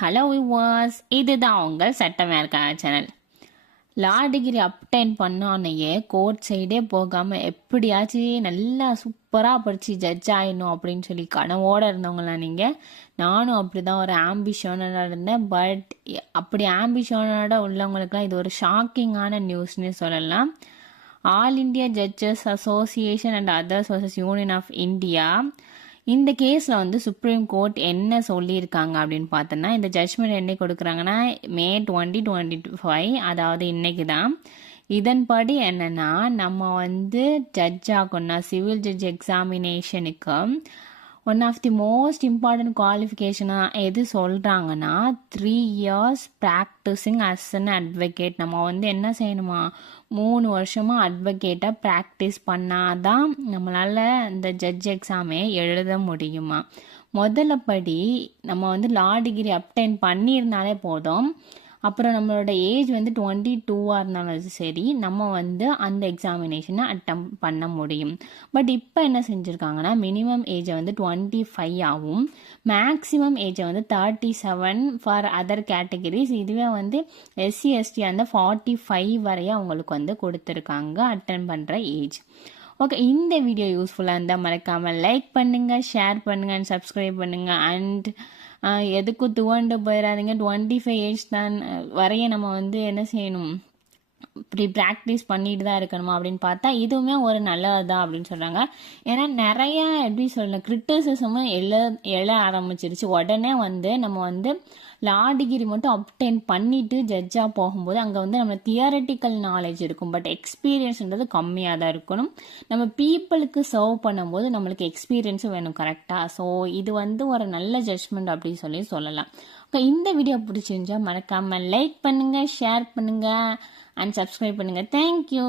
Hello விவாஸ், இதுதான் உங்கள் சட்டமேற்கான சேனல். லா டிகிரி அப்டைன் பண்ணோன்னையே கோர்ட் சைடே போகாமல் எப்படியாச்சும் நல்லா சூப்பராக படித்து ஜட்ஜ் ஆகிடணும் அப்படின்னு சொல்லி கனவோடு இருந்தவங்களாம் நீங்கள். நானும் அப்படி தான் ஒரு ஆம்பிஷனோட இருந்தேன். பட் அப்படி ஆம்பிஷனோட உள்ளவங்களுக்குலாம் இது ஒரு ஷாக்கிங்கான நியூஸ்னு சொல்லலாம். All India judges association and others versus union of India இந்த கேஸில் வந்து சுப்ரீம் கோர்ட் என்ன சொல்லியிருக்காங்க அப்படின்னு பார்த்தோன்னா, இந்த ஜட்ஜ்மெண்ட் என்னைக்கு கொடுக்குறாங்கன்னா May 2025, அதாவது இன்னைக்கு தான். இதன்படி என்னன்னா, நம்ம வந்து ஜட்ஜ் ஆகணும்னா சிவில் ஜட்ஜ் எக்ஸாமினேஷனுக்கு one of the most important குவாலிஃபிகேஷனாக எது சொல்கிறாங்கன்னா 3 years practising as an advocate. நம்ம வந்து என்ன செய்யணுமா, 3 வருஷமாக அட்வொகேட்டாக ப்ராக்டிஸ் பண்ணாதான் நம்மளால் இந்த ஜட்ஜ் எக்ஸாமே எழுத முடியுமா. முதல்ல படி நம்ம வந்து லா டிகிரி அப்டைன் பண்ணியிருந்தாலே போதும். அப்புறம் நம்மளோட ஏஜ் வந்து 22 இருந்தாலும் சரி, நம்ம வந்து அந்த எக்ஸாமினேஷனை அட்டம் பண்ண முடியும். பட் இப்போ என்ன செஞ்சுருக்காங்கன்னா, மினிமம் ஏஜை வந்து 25 ஆகும், மேக்ஸிமம் ஏஜை வந்து 37 ஃபார் அதர் கேட்டகரிஸ். இதுவே வந்து SC ST அந்த 45 வரைய அவங்களுக்கு வந்து கொடுத்துருக்காங்க அட்டன் பண்ணுற ஏஜ். ஓகே, இந்த வீடியோ யூஸ்ஃபுல்லாக இருந்தால் மறக்காமல் லைக் பண்ணுங்கள், ஷேர் பண்ணுங்கள் அண்ட் சப்ஸ்கிரைப் பண்ணுங்கள். அண்ட் எதுக்கும் துவண்டு போயிடாதீங்க. 25 ஏஜ் தான் வரைய நம்ம வந்து என்ன செய்யணும், இப்படி ப்ராக்டிஸ் பண்ணிட்டு தான் இருக்கணுமா அப்படின்னு பார்த்தா இதுவுமே ஒரு நல்லது தான் அப்படின்னு சொல்கிறாங்க. ஏன்னா நிறைய எப்படி சொல்ல கிரிட்டிசிசமும் எழ ஆரம்பிச்சிருச்சு. உடனே வந்து நம்ம வந்து லா டிகிரி மட்டும் அப்டைன் பண்ணிட்டு ஜட்ஜாக போகும்போது அங்கே வந்து நம்ம தியரட்டிக்கல் நாலேஜ் இருக்கும், பட் எக்ஸ்பீரியன்ஸ்ன்றது கம்மியாக தான் இருக்கணும். நம்ம பீப்புளுக்கு சர்வ் பண்ணும்போது நம்மளுக்கு எக்ஸ்பீரியன்ஸும் வேணும் கரெக்டாக. ஸோ இது வந்து ஒரு நல்ல ஜட்ஜ்மெண்ட் அப்படின்னு சொல்லலாம். ஓகே, இந்த வீடியோ பிடிச்சிருந்தா மறக்காமல் லைக் பண்ணுங்கள், ஷேர் பண்ணுங்கள் அண்ட் சப்ஸ்கிரைப் பண்ணுங்கள். தேங்க்யூ.